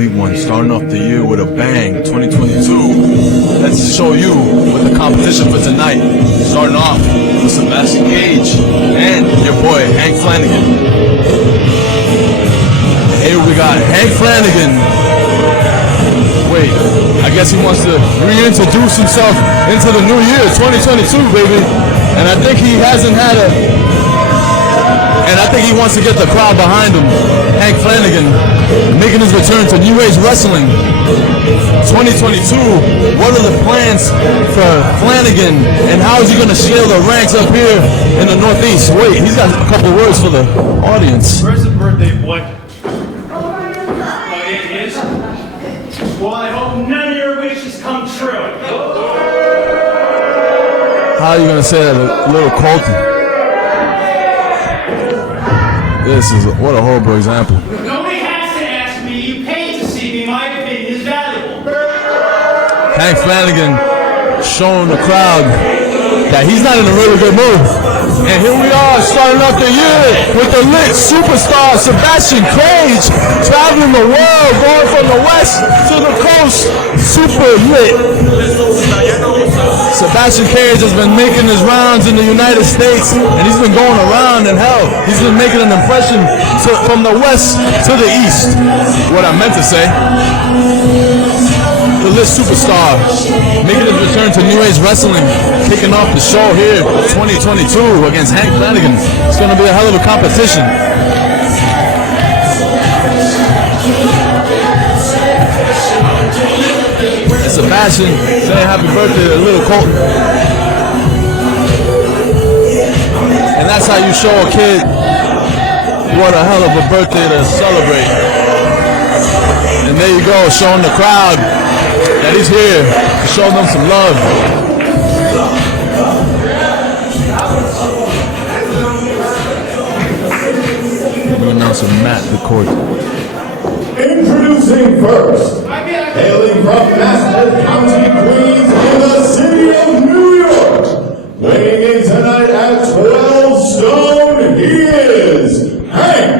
complete one. Starting off the year with a bang, 2022. Let's show you what the competition for tonight. Starting off with Sebastian Cage and your boy Hank Flanagan. Here we got Hank Flanagan. Wait, I guess he wants to reintroduce himself into the new year, 2022, baby. And I think he hasn't had I think he wants to get the crowd behind him. Hank Flanagan making his return to New Age Wrestling 2022. What are the plans for Flanagan, and how is he going to share the ranks up here in the Northeast? Wait, he's got a couple words for the audience. Where's the birthday boy? It is? Well, I hope none of your wishes come true. How are you going to say that a little Colton? This is what a horrible example. Nobody has to ask me. You paid to see me. My opinion is valuable. Hank Flanagan showing the crowd that he's not in a really good mood. And here we are starting off the year with the lit superstar Sebastian Cage, traveling the world, going from the west to the coast, super lit. Sebastian Cage has been making his rounds in the United States, and he's been going around, and hell, he's been making an impression from the west to the east. What I meant to say. The lit superstar making his return to New Age Wrestling, kicking off the show here 2022 against Hank Flanagan. It's going to be a hell of a competition. And Sebastian saying happy birthday to little Colton. And that's how you show a kid what a hell of a birthday to celebrate. And there you go, showing the crowd that he's here to show them some love. We're announcing Matt DaCorte. Introducing first, hailing from Massachusetts County, Queens, in the city of New York, weighing in tonight at 12 stone, he is Hank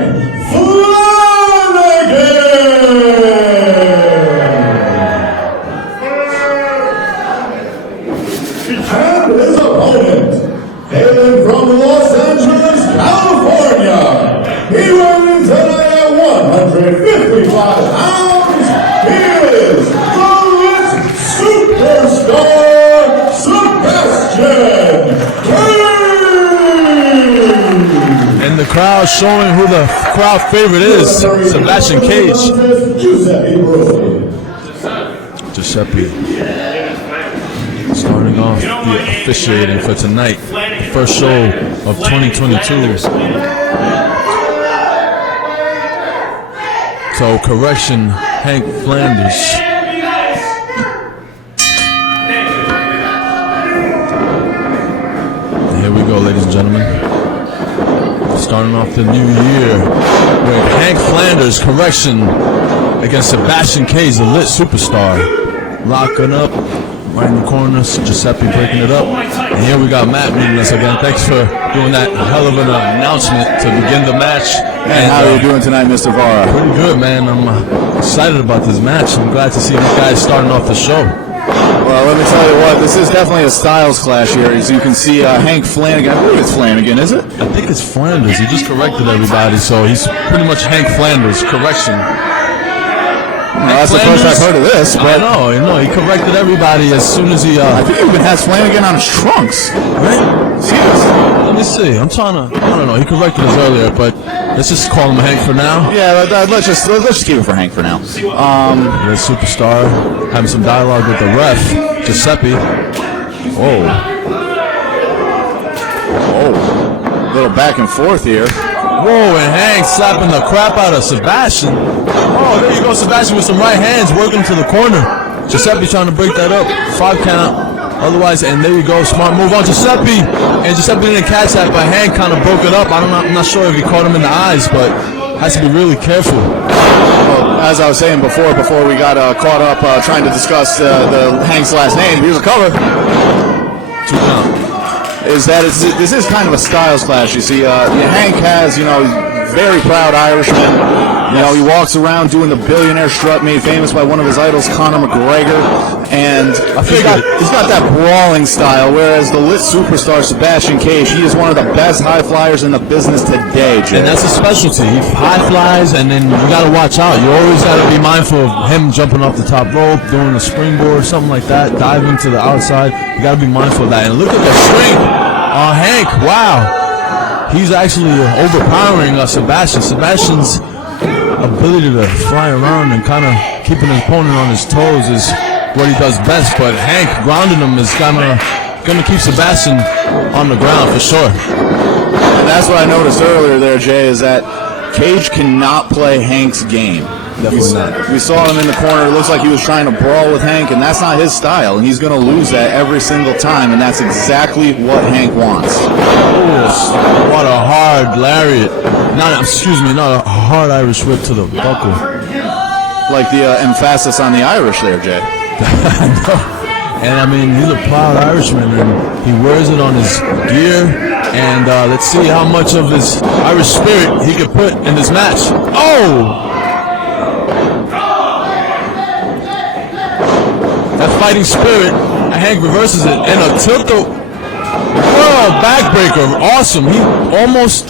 Flanagan! And his opponent, hailing from Los Angeles, California, he weighing in tonight at 155 pounds, he is the lit superstar, Sebastian Cage! And the crowd showing who the crowd favorite is, Sebastian Cage. Giuseppe. Starting off the officiating for tonight, first show of 2022. So correction, Hank Flanders. And here we go, ladies and gentlemen. Starting off the new year with Hank Flanders, correction, against Sebastian Cage, the lit superstar. Locking up. Right in the corners, Giuseppe breaking it up. And here we got Matt meeting us again. Thanks for doing that hell of an announcement to begin the match. And how are you doing tonight, Mr. Vara? Pretty good, man. I'm excited about this match. I'm glad to see you guys starting off the show. Well, let me tell you what, this is definitely a styles clash here. As you can see, Hank Flanagan, I believe it's Flanagan, is it? I think it's Flanders. He just corrected everybody, so he's pretty much Hank Flanders. Correction. Well, that's Flanders, the first I've heard of this. But I know. He corrected everybody as soon as he... I think he even has Flanagan on his trunks. Right? Let me see. I don't know. He corrected us earlier, but let's just call him Hank for now. Yeah, let's just keep it for Hank for now. The superstar having some dialogue with the ref, Giuseppe. Oh, a little back and forth here. Whoa, and Hank slapping the crap out of Sebastian. Oh, there you go, Sebastian with some right hands working to the corner. Giuseppe trying to break that up. 5 count. Otherwise, and there you go, smart move on Giuseppe. And Giuseppe didn't catch that, but Hank kind of broke it up. I'm not sure if he caught him in the eyes, but has to be really careful. Well, as I was saying before we got caught up trying to discuss the Hank's last name, here's a cover. 2 count. This is kind of a styles clash. You see, Hank has, very proud Irishman. You know, he walks around doing the billionaire strut made famous by one of his idols, Conor McGregor. And he's got that brawling style, whereas the lit superstar, Sebastian Cage, he is one of the best high flyers in the business today, Jay. And that's a specialty. He high flies, and then you got to watch out. You always got to be mindful of him jumping off the top rope, doing a springboard, something like that, diving to the outside. You got to be mindful of that. And look at the swing on Hank. Wow. He's actually overpowering Sebastian. Sebastian's ability to fly around and kind of keeping his opponent on his toes is what he does best, but Hank grounding him is gonna keep Sebastian on the ground for sure. And that's what I noticed earlier there, Jay, is that Cage cannot play Hank's game. Definitely not. We saw him in the corner. It looks like he was trying to brawl with Hank, and that's not his style, and he's going to lose that every single time, and that's exactly what Hank wants. Oh, what a hard lariat. Not a hard Irish whip to the buckle. Like the emphasis on the Irish there, Jay. And I mean, he's a proud Irishman, and he wears it on his gear. And let's see how much of his Irish spirit he could put in this match. Oh! That fighting spirit, Hank reverses it, and a tilt-a. Whoa, backbreaker, awesome. He almost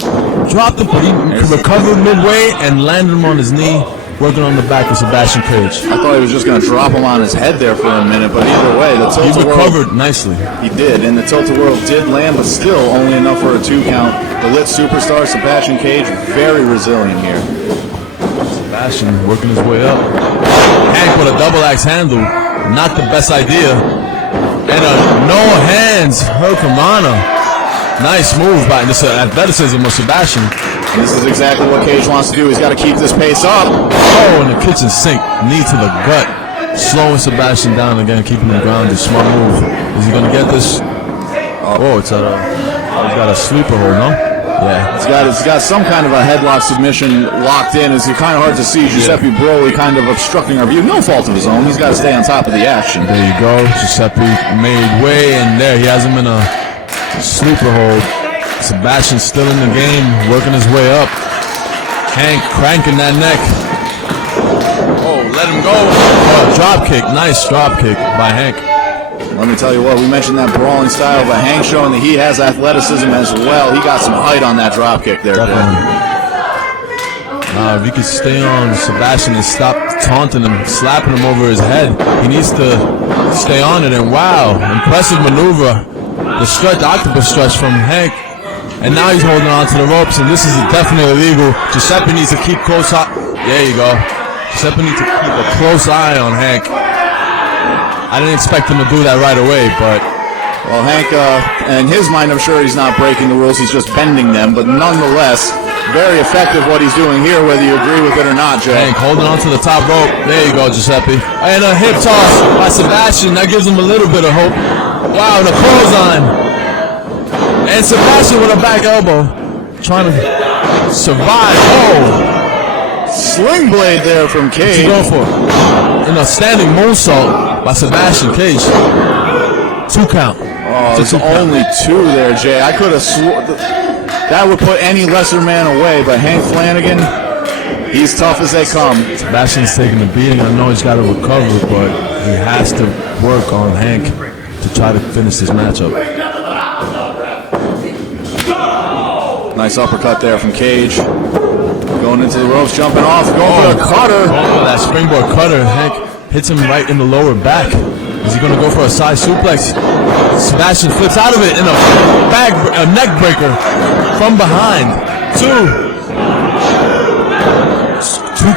dropped it, but he recovered midway and landed him on his knee, working on the back of Sebastian Cage. I thought he was just going to drop him on his head there for a minute, but either way, the tilt-a-whirl... He recovered nicely. He did, and the tilt-a-whirl did land, but still only enough for a 2 count. The lit superstar, Sebastian Cage, very resilient here. Sebastian working his way up. Hank with a double axe handle, not the best idea. And a no hands hurricanrana. Nice move by this athleticism of Sebastian. This is exactly what Cage wants to do. He's got to keep this pace up. Oh, in the kitchen sink, knee to the gut. Slowing Sebastian down again, keeping him grounded. Smart move. Is he going to get this? Oh, he's got a sleeper hold, no? Yeah. He's got some kind of a headlock submission locked in. It's kind of hard to see. Giuseppe Broly kind of obstructing our view. No fault of his own. He's got to stay on top of the action. There you go. Giuseppe made way, and there he has him in a sleeper hold. Sebastian's still in the game, working his way up. Hank cranking that neck. Oh, let him go. Oh, drop kick. Nice drop kick by Hank. Let me tell you what, we mentioned that brawling style, but Hank showing that he has athleticism as well. He got some height on that drop kick there. If he could stay on Sebastian and stop taunting him, slapping him over his head, he needs to stay on it. And wow, impressive maneuver. The stretch, the octopus stretch from Hank. And now he's holding on to the ropes, and this is definitely illegal. Giuseppe needs to keep close eye. There you go. Giuseppe needs to keep a close eye on Hank. I didn't expect him to do that right away, but... Well, Hank, in his mind, I'm sure he's not breaking the rules. He's just bending them, but nonetheless, very effective what he's doing here, whether you agree with it or not, Joe. Hank holding on to the top rope. There you go, Giuseppe. And a hip toss by Sebastian. That gives him a little bit of hope. Wow, the clothesline. And Sebastian with a back elbow. Trying to survive. Oh! Sling blade there from Cage. What's he going for? In a standing moonsault by Sebastian Cage. 2 count. Oh, it's only 2 there, Jay. I could have sworn that would put any lesser man away, but Hank Flanagan, he's tough as they come. Sebastian's taking a beating. I know he's got to recover, but he has to work on Hank to try to finish this matchup. Nice uppercut there from Cage. Going into the ropes, jumping off, going for a cutter. Oh, that springboard cutter. Hank hits him right in the lower back. Is he going to go for a side suplex? Sebastian flips out of it in a neck breaker from behind. 2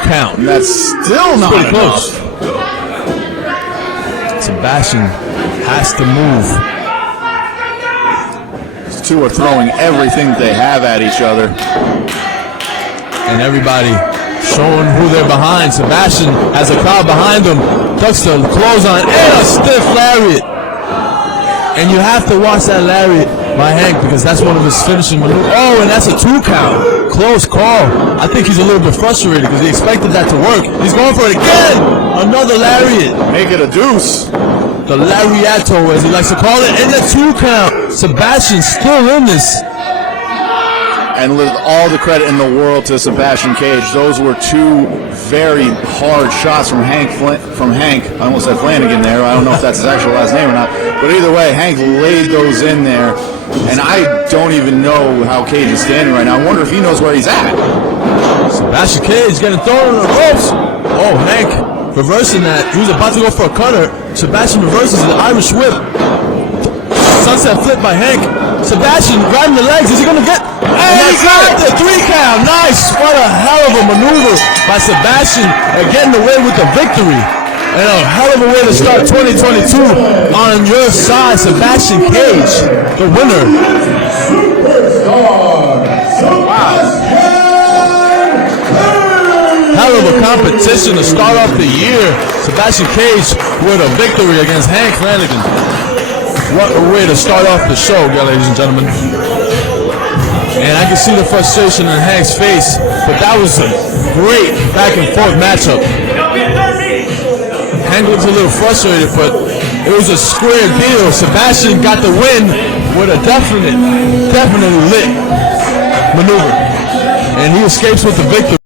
count. And that's still not pretty close. Sebastian has to move. These 2 are throwing everything they have at each other. And everybody showing who they're behind. Sebastian has a crowd behind him. Ducks the clothesline and a stiff lariat. And you have to watch that lariat by Hank because that's one of his finishing maneuvers. Oh, and that's a 2 count. Close call. I think he's a little bit frustrated because he expected that to work. He's going for it again. Another lariat. Make it a deuce. The lariato, as he likes to call it, and the 2 count. Sebastian's still in this. And with all the credit in the world to Sebastian Cage, those were two very hard shots from Hank. I almost said Flanagan there. I don't know if that's his actual last name or not. But either way, Hank laid those in there. And I don't even know how Cage is standing right now. I wonder if he knows where he's at. Sebastian Cage getting thrown on the ropes. Oh, Hank reversing that. He was about to go for a cutter. Sebastian reverses an Irish whip. Sunset flip by Hank. Sebastian grabbing the legs. Is he going to get? And he got the 3 count. Nice. What a hell of a maneuver by Sebastian getting away with the victory. And a hell of a way to start 2022 on your side, Sebastian Cage, the winner. Hell of a competition to start off the year. Sebastian Cage with a victory against Hank Flanagan. What a way to start off the show, ladies and gentlemen. And I can see the frustration in Hank's face, but that was a great back and forth matchup. Hank looks a little frustrated, but it was a square deal. Sebastian got the win with a definitely lit maneuver. And he escapes with the victory.